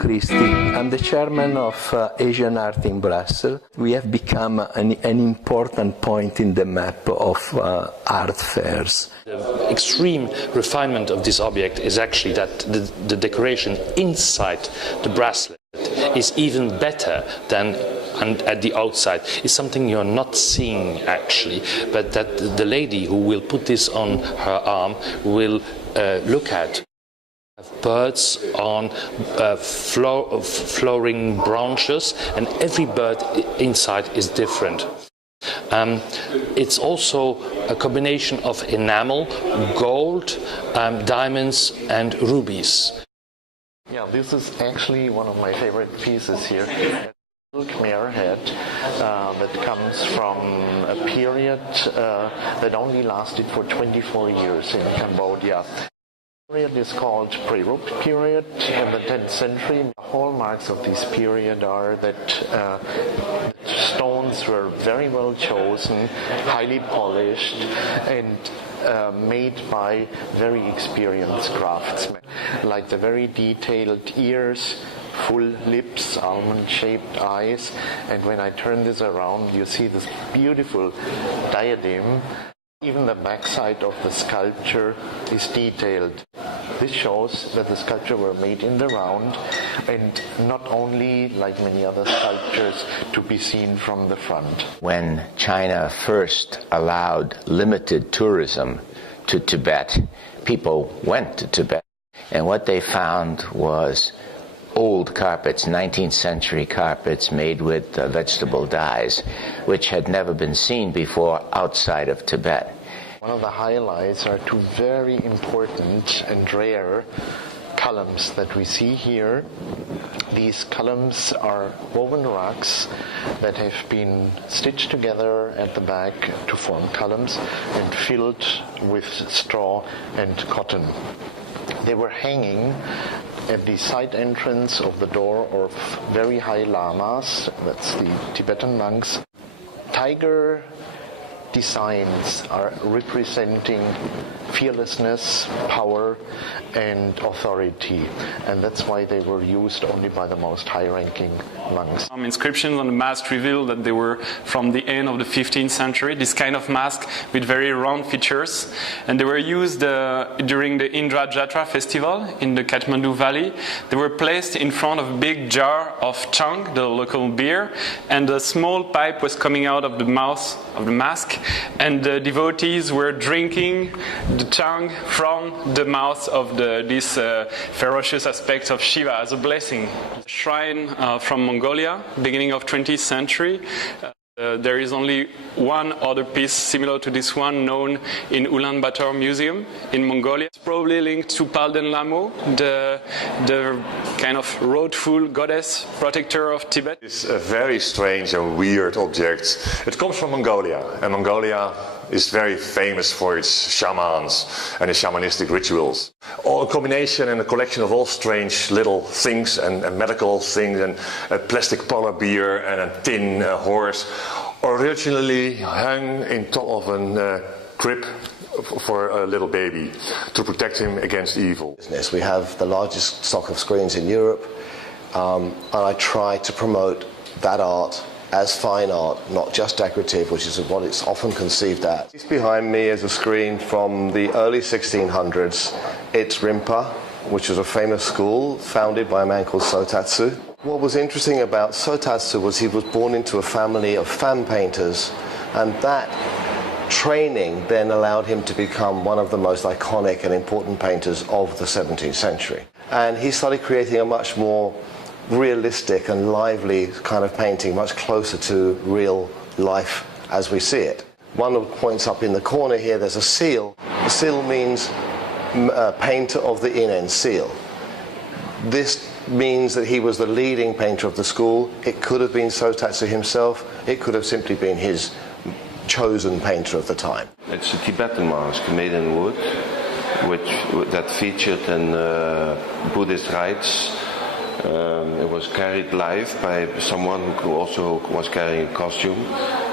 Christie. I'm the chairman of Asian Art in Brussels. We have become an important point in the map of art fairs. The extreme refinement of this object is actually that the decoration inside the bracelet is even better than at the outside. It's something you're not seeing actually, but that the lady who will put this on her arm will look at. Birds on flowering branches, and every bird inside is different. It's also a combination of enamel, gold, diamonds and rubies. Yeah, this is actually one of my favorite pieces here. Khmer head that comes from a period that only lasted for 24 years in Cambodia. The period is called Pre-Rup period in the 10th century. The hallmarks of this period are that stones were very well chosen, highly polished, and made by very experienced craftsmen, like the very detailed ears, full lips, almond-shaped eyes, and when I turn this around, you see this beautiful diadem. Even the backside of the sculpture is detailed. This shows that the sculptures were made in the round and not only, like many other sculptures, to be seen from the front. When China first allowed limited tourism to Tibet, people went to Tibet, and what they found was old carpets, 19th century carpets made with vegetable dyes, which had never been seen before outside of Tibet. One of the highlights are two very important and rare columns that we see here. These columns are woven rugs that have been stitched together at the back to form columns and filled with straw and cotton. They were hanging at the side entrance of the door of very high lamas, that's the Tibetan monks. Tiger designs are representing fearlessness, power, and authority, and that's why they were used only by the most high-ranking monks. Inscriptions on the mask reveal that they were from the end of the 15th century, this kind of mask with very round features, and they were used during the Indra Jatra festival in the Kathmandu Valley. They were placed in front of a big jar of chang, the local beer, and a small pipe was coming out of the mouth of the mask, and the devotees were drinking the chang from the mouth of this ferocious aspect of Shiva as a blessing. Shrine from Mongolia, beginning of 20th century. There is only one other piece similar to this one known in Ulaanbaatar Museum in Mongolia. It's probably linked to Palden Lamo, the kind of wrathful goddess protector of Tibet. It's a very strange and weird object. It comes from Mongolia, and Mongolia is very famous for its shamans and its shamanistic rituals. All a combination and a collection of all strange little things and medical things, and a plastic polar bear and a tin horse, originally hung in top of a crib for a little baby to protect him against evil. We have the largest stock of screens in Europe, and I try to promote that art as fine art, not just decorative, which is what it's often conceived as. Behind me is a screen from the early 1600s. It's Rinpa, which was a famous school founded by a man called Sotatsu. What was interesting about Sotatsu was he was born into a family of fan painters, and that training then allowed him to become one of the most iconic and important painters of the 17th century. And he started creating a much more realistic and lively kind of painting, much closer to real life as we see it. One of the points up in the corner here, there's a seal. The seal means painter of the Inen seal. This means that he was the leading painter of the school. It could have been Sotatsu himself. It could have simply been his chosen painter of the time. It's a Tibetan mask made in wood, that featured in Buddhist rites. It was carried live by someone who also was carrying a costume,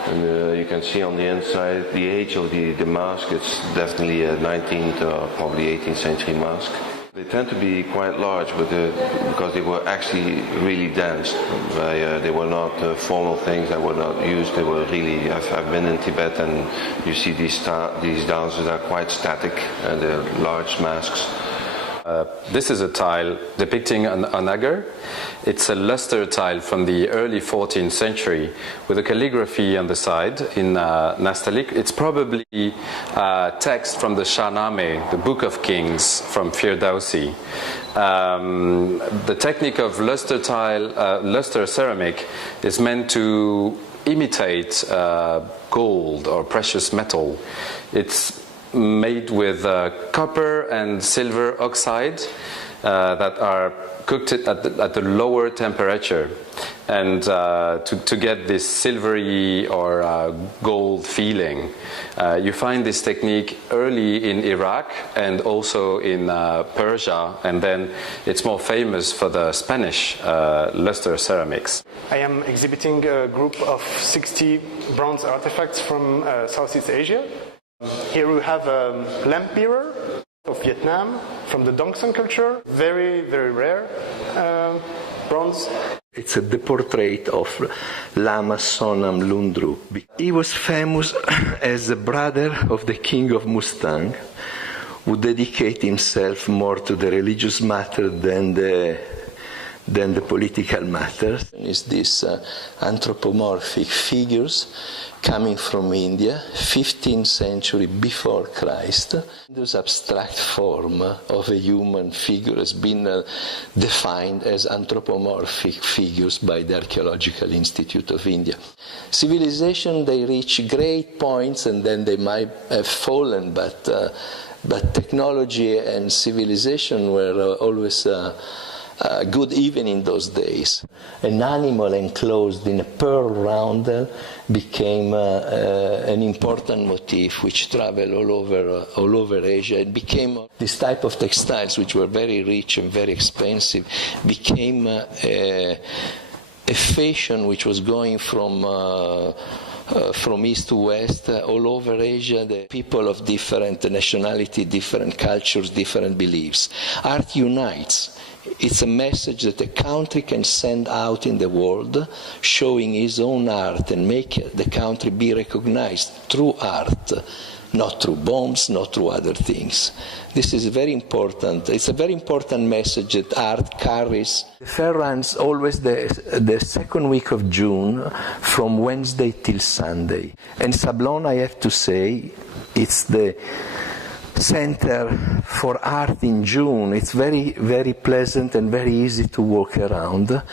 and you can see on the inside the age of the mask. It's definitely a 19th or probably 18th century mask. They tend to be quite large, but because they were actually really danced. They were not formal things that were not used. They were really. I've been in Tibet, and you see these dances are quite static, and they're large masks. This is a tile depicting an onager. It's a luster tile from the early 14th century with a calligraphy on the side in Nastaliq. It's probably text from the Shahnameh, the Book of Kings from Firdausi. The technique of luster tile, luster ceramic is meant to imitate gold or precious metal. It's made with copper and silver oxide that are cooked at the lower temperature, and to get this silvery or gold feeling. You find this technique early in Iraq and also in Persia, and then it's more famous for the Spanish luster ceramics. I am exhibiting a group of 60 bronze artifacts from Southeast Asia. Here we have a lamp mirror of Vietnam from the Dongsan culture, very, very rare bronze. It's the portrait of Lama Sonam Lundrup. He was famous as the brother of the king of Mustang, who dedicated himself more to the religious matter than the political matters. It's these anthropomorphic figures coming from India, 15th century before Christ. This abstract form of a human figure has been defined as anthropomorphic figures by the Archaeological Institute of India. Civilization, they reach great points and then they might have fallen, but technology and civilization were always good even in those days. An animal enclosed in a pearl roundel became an important motif which traveled all over Asia. It became this type of textiles, which were very rich and very expensive, became a fashion which was going from east to west, all over Asia. The people of different nationality, different cultures, different beliefs. Art unites. It's a message that a country can send out in the world, showing his own art and make the country be recognized through art, not through bombs, not through other things. This is very important. It's a very important message that art carries. The fair runs always the second week of June, from Wednesday till Sunday. And Sablon, I have to say, it's the center for art in June. It's very, very pleasant and very easy to walk around.